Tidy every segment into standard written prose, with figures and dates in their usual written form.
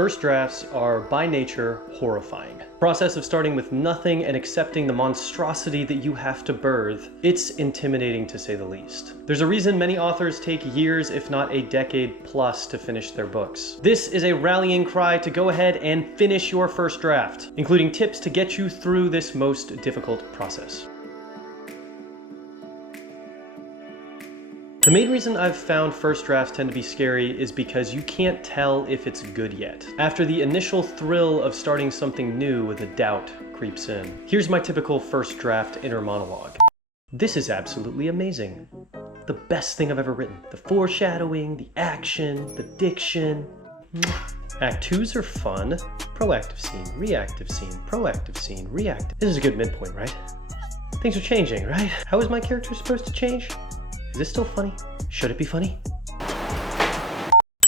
First drafts are by nature horrifying. The process of starting with nothing and accepting the monstrosity that you have to birth, it's intimidating to say the least. There's a reason many authors take years, if not a decade plus, to finish their books. This is a rallying cry to go ahead and finish your first draft, including tips to get you through this most difficult process. The main reason I've found first drafts tend to be scary is because you can't tell if it's good yet. After the initial thrill of starting something new, the doubt creeps in. Here's my typical first draft inner monologue. This is absolutely amazing. The best thing I've ever written. The foreshadowing, the action, the diction. Act 2s are fun. Proactive scene, reactive scene, proactive scene, reactive. This is a good midpoint, right? Things are changing, right? How is my character supposed to change? Is this still funny? Should it be funny?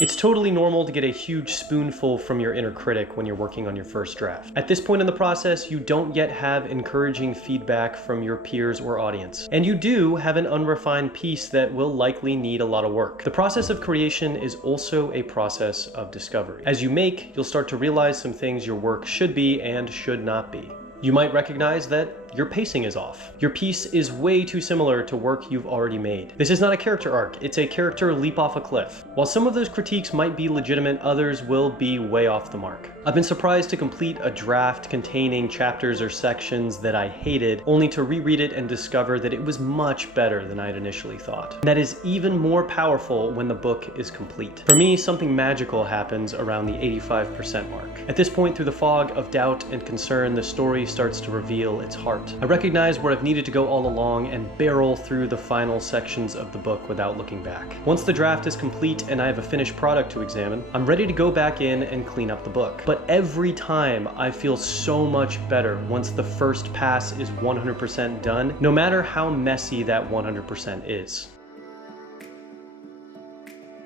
It's totally normal to get a huge spoonful from your inner critic when you're working on your first draft. At this point in the process, you don't yet have encouraging feedback from your peers or audience. And you do have an unrefined piece that will likely need a lot of work. The process of creation is also a process of discovery. As you make, you'll start to realize some things your work should be and should not be. You might recognize that your pacing is off. Your piece is way too similar to work you've already made. This is not a character arc, it's a character leap off a cliff. While some of those critiques might be legitimate, others will be way off the mark. I've been surprised to complete a draft containing chapters or sections that I hated, only to reread it and discover that it was much better than I'd initially thought. That is even more powerful when the book is complete. For me, something magical happens around the 85% mark. At this point, through the fog of doubt and concern, the story starts to reveal its heart. I recognize where I've needed to go all along and barrel through the final sections of the book without looking back. Once the draft is complete and I have a finished product to examine, I'm ready to go back in and clean up the book. But every time I feel so much better once the first pass is 100% done, no matter how messy that 100% is.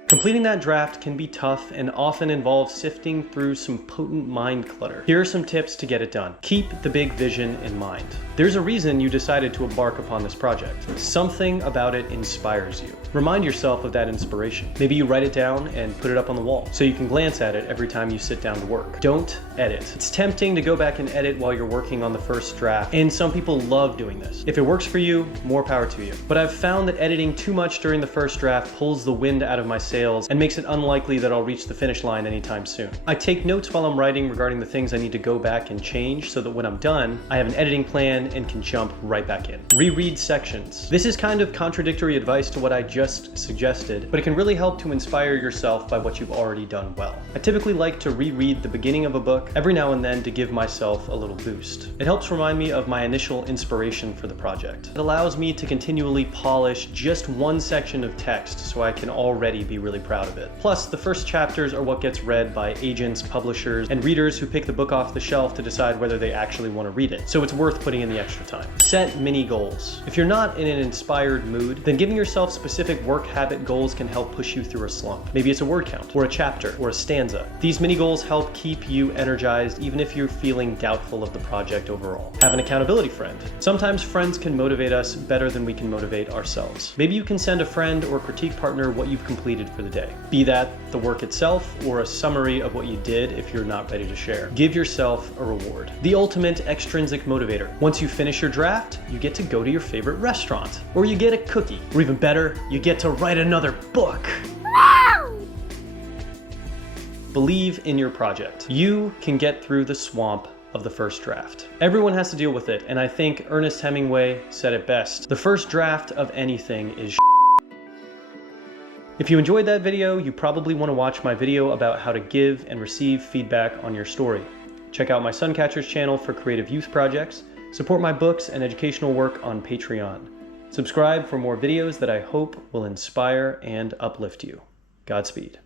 Completing that draft can be tough and often involves sifting through some potent mind clutter. Here are some tips to get it done. Keep the big vision in mind. There's a reason you decided to embark upon this project. Something about it inspires you. Remind yourself of that inspiration. Maybe you write it down and put it up on the wall so you can glance at it every time you sit down to work. Don't edit. It's tempting to go back and edit while you're working on the first draft, and some people love doing this. If it works for you, more power to you. But I've found that editing too much during the first draft pulls the wind out of my sails and makes it unlikely that I'll reach the finish line anytime soon. I take notes while I'm writing regarding the things I need to go back and change so that when I'm done, I have an editing plan and can jump right back in. Reread sections. This is kind of contradictory advice to what I just suggested, but it can really help to inspire yourself by what you've already done well. I typically like to reread the beginning of a book every now and then to give myself a little boost. It helps remind me of my initial inspiration for the project. It allows me to continually polish just one section of text so I can already be really proud of it. Plus, the first chapters are what gets read by agents, publishers, and readers who pick the book off the shelf to decide whether they actually want to read it. So it's worth putting in the extra time. Set mini goals. If you're not in an inspired mood, then giving yourself specific work habit goals can help push you through a slump. Maybe it's a word count, or a chapter, or a stanza. These mini goals help keep you energized even if you're feeling doubtful of the project overall. Have an accountability friend. Sometimes friends can motivate us better than we can motivate ourselves. Maybe you can send a friend or critique partner what you've completed for the day. Be that the work itself or a summary of what you did if you're not ready to share. Give yourself a reward. The ultimate extrinsic motivator. Once you finish your draft, you get to go to your favorite restaurant, or you get a cookie, or even better, you get to write another book. Believe in your project. You can get through the swamp of the first draft. Everyone has to deal with it, and I think Ernest Hemingway said it best. The first draft of anything is If you enjoyed that video, you probably want to watch my video about how to give and receive feedback on your story. Check out my Suncatcher's channel for creative youth projects. Support my books and educational work on Patreon. Subscribe for more videos that I hope will inspire and uplift you. Godspeed.